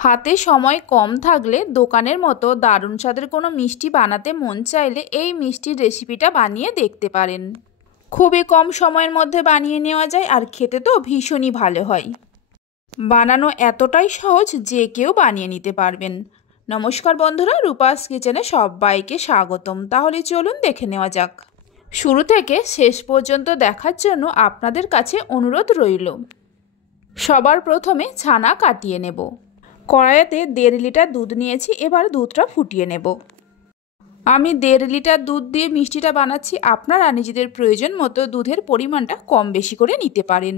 হাতে সময় কম থাকলে দোকানের মতো দারুণ স্বাদের কোনো মিষ্টি বানাতে মন চাইলে এই মিষ্টির রেসিপিটা বানিয়ে দেখতে পারেন। খুবই কম সময়ের মধ্যে বানিয়ে নেওয়া যায় আর খেতে তো ভীষণই ভালো হয়। বানানো এতটাই সহজ যে কেউ বানিয়ে নিতে পারবেন। নমস্কার বন্ধুরা, রূপাস কিচেনে সবাইকে স্বাগতম। তাহলে চলুন দেখে নেওয়া যাক। শুরু থেকে শেষ পর্যন্ত দেখার জন্য আপনাদের কাছে অনুরোধ রইল। সবার প্রথমে ছানা কাটিয়ে নেব। কড়াইতে 1.5 লিটার দুধ নিয়েছি, এবার দুধটা ফুটিয়ে নেব। আমি 1.5 লিটার দুধ দিয়ে মিষ্টিটা বানাচ্ছি, আপনারা নিজেদের প্রয়োজন মতো দুধের পরিমাণটা কম বেশি করে নিতে পারেন।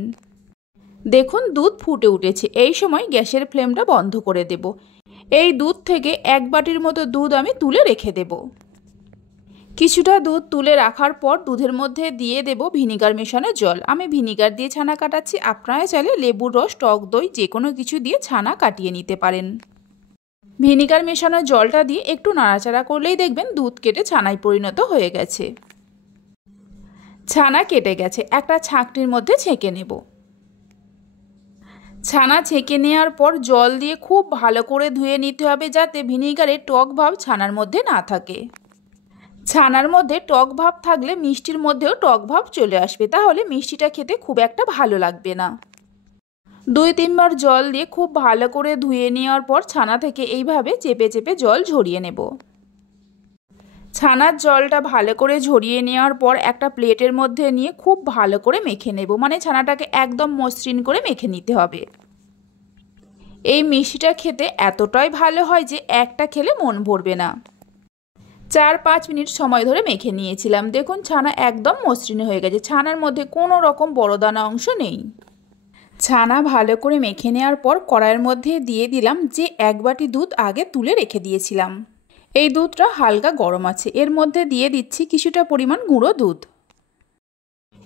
দেখুন দুধ ফুটে উঠেছে, এই সময় গ্যাসের ফ্লেমটা বন্ধ করে দেব। এই দুধ থেকে 1 বাটির মতো দুধ আমি তুলে রেখে দেব। কিছুটা দুধ তুলে রাখার পর দুধের মধ্যে দিয়ে দেব ভিনিগার মেশানো জল। আমি ভিনিগার দিয়ে ছানা কাটাচ্ছি, আপনারা চাইলে লেবুর রস, টক দই যে কোনো কিছু দিয়ে ছানা কাটিয়ে নিতে পারেন। ভিনিগার মেশানো জলটা দিয়ে একটু নাড়াচাড়া করলেই দেখবেন দুধ কেটে ছানায় পরিণত হয়ে গেছে। ছানা কেটে গেছে, একটা ছাঁকনির মধ্যে ছেঁকে নেব। ছানা ছেঁকে নেওয়ার পর জল দিয়ে খুব ভালো করে ধুয়ে নিতে হবে, যাতে ভিনিগারের টক ভাব ছানার মধ্যে না থাকে। ছানার মধ্যে টক ভাব থাকলে মিষ্টির মধ্যেও টক ভাব চলে আসবে, তাহলে মিষ্টিটা খেতে খুব একটা ভালো লাগবে না। 2-3 বার জল দিয়ে খুব ভালো করে ধুয়ে নেওয়ার পর ছানা থেকে এইভাবে চেপে চেপে জল ঝরিয়ে নেব। ছানার জলটা ভালো করে ঝরিয়ে নেওয়ার পর একটা প্লেটের মধ্যে নিয়ে খুব ভালো করে মেখে নেব, মানে ছানাটাকে একদম মসৃণ করে মেখে নিতে হবে। এই মিষ্টিটা খেতে এতটাই ভালো হয় যে একটা খেলে মন ভরবে না। 4-5 মিনিট সময় ধরে মেখে নিয়েছিলাম। দেখুন ছানা একদম মসৃণ হয়ে গেছে, ছানার মধ্যে কোনো রকম বড় দানা অংশ নেই। ছানা ভালো করে মেখে নেওয়ার পর কড়াইয়ের মধ্যে দিয়ে দিলাম যে 1 বাটি দুধ আগে তুলে রেখে দিয়েছিলাম। এই দুধটা হালকা গরম আছে, এর মধ্যে দিয়ে দিচ্ছি কিছুটা পরিমাণ গুঁড়ো দুধ।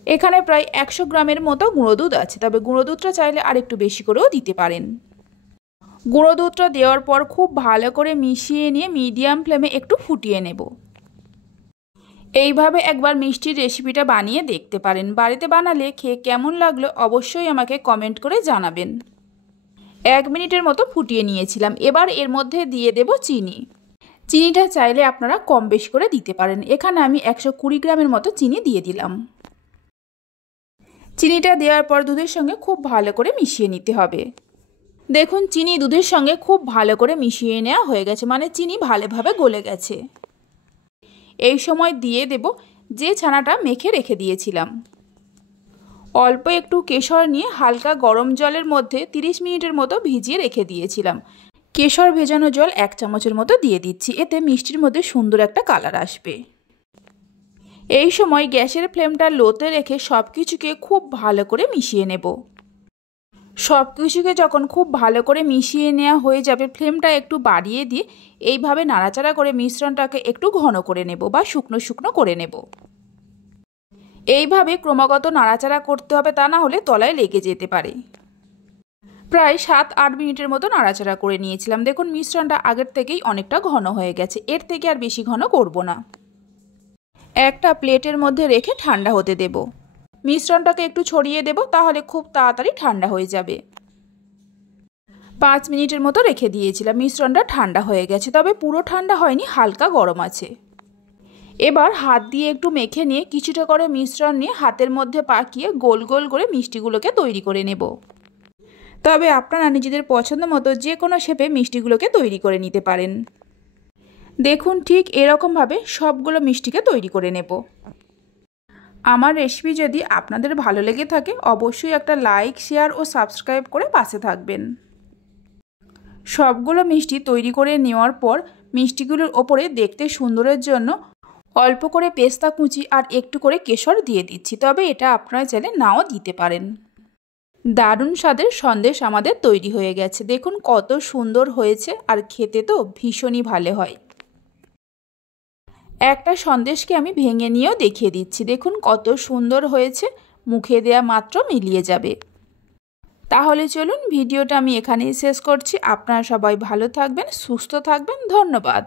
এখানে প্রায় 100 গ্রামের মতো গুঁড়ো দুধ আছে, তবে গুঁড়ো দুধটা চাইলে আরেকটু বেশি করেও দিতে পারেন। গুঁড়ো দুধটা দেওয়ার পর খুব ভালো করে মিশিয়ে নিয়ে মিডিয়াম ফ্লেমে একটু ফুটিয়ে নেব। এইভাবে একবার মিষ্টির রেসিপিটা বানিয়ে দেখতে পারেন। বাড়িতে বানালে খেয়ে কেমন লাগলো অবশ্যই আমাকে কমেন্ট করে জানাবেন। 1 মিনিটের মতো ফুটিয়ে নিয়েছিলাম, এবার এর মধ্যে দিয়ে দেব চিনি। চিনিটা চাইলে আপনারা কম বেশি করে দিতে পারেন। এখানে আমি 120 গ্রামের মতো চিনি দিয়ে দিলাম। চিনিটা দেওয়ার পর দুধের সঙ্গে খুব ভালো করে মিশিয়ে নিতে হবে। দেখুন চিনি দুধের সঙ্গে খুব ভালো করে মিশিয়ে নেওয়া হয়ে গেছে, মানে চিনি ভালোভাবে গলে গেছে। এই সময় দিয়ে দেব যে ছানাটা মেখে রেখে দিয়েছিলাম। অল্প একটু কেশর নিয়ে হালকা গরম জলের মধ্যে 30 মিনিটের মতো ভিজিয়ে রেখে দিয়েছিলাম। কেশর ভেজানো জল 1 চামচের মতো দিয়ে দিচ্ছি, এতে মিষ্টির মধ্যে সুন্দর একটা কালার আসবে। এই সময় গ্যাসের ফ্লেমটা লোতে রেখে সব কিছুকে খুব ভালো করে মিশিয়ে নেব। সব কিছুকে যখন খুব ভালো করে মিশিয়ে নেওয়া হয়ে যাবে, ফ্লেমটা একটু বাড়িয়ে দিয়ে এইভাবে নাড়াচাড়া করে মিশ্রণটাকে একটু ঘন করে নেব বা শুকনো শুকনো করে নেব। এইভাবে ক্রমাগত নাড়াচাড়া করতে হবে, তা না হলে তলায় লেগে যেতে পারে। প্রায় 7-8 মিনিটের মতো নাড়াচাড়া করে নিয়েছিলাম। দেখুন মিশ্রণটা আগের থেকেই অনেকটা ঘন হয়ে গেছে, এর থেকে আর বেশি ঘন করব না। একটা প্লেটের মধ্যে রেখে ঠান্ডা হতে দেব। মিশ্রণটাকে একটু ছড়িয়ে দেব, তাহলে খুব তাড়াতাড়ি ঠান্ডা হয়ে যাবে। 5 মিনিটের মতো রেখে দিয়েছিলাম, মিশ্রণটা ঠান্ডা হয়ে গেছে, তবে পুরো ঠান্ডা হয়নি, হালকা গরম আছে। এবার হাত দিয়ে একটু মেখে নিয়ে কিছুটা করে মিশ্রণ নিয়ে হাতের মধ্যে পাকিয়ে গোল গোল করে মিষ্টিগুলোকে তৈরি করে নেব। তবে আপনারা নিজেদের পছন্দ মতো যে কোনো শেপে মিষ্টিগুলোকে তৈরি করে নিতে পারেন। দেখুন ঠিক এরকমভাবে সবগুলো মিষ্টিকে তৈরি করে নেব। আমার রেসিপি যদি আপনাদের ভালো লেগে থাকে অবশ্যই একটা লাইক, শেয়ার ও সাবস্ক্রাইব করে পাশে থাকবেন। সবগুলো মিষ্টি তৈরি করে নেওয়ার পর মিষ্টিগুলোর ওপরে দেখতে সুন্দরের জন্য অল্প করে পেস্তা কুচি আর একটু করে কেশর দিয়ে দিচ্ছি, তবে এটা আপনারা চাইলে নাও দিতে পারেন। দারুণ স্বাদের সন্দেশ আমাদের তৈরি হয়ে গেছে। দেখুন কত সুন্দর হয়েছে আর খেতে তো ভীষণই ভালো হয়। একটা সন্দেশকে আমি ভেঙে নিয়েও দেখিয়ে দিচ্ছি। দেখুন কত সুন্দর হয়েছে, মুখে দেয়া মাত্র মিলিয়ে যাবে। তাহলে চলুন ভিডিওটা আমি এখানেই শেষ করছি। আপনারা সবাই ভালো থাকবেন, সুস্থ থাকবেন। ধন্যবাদ।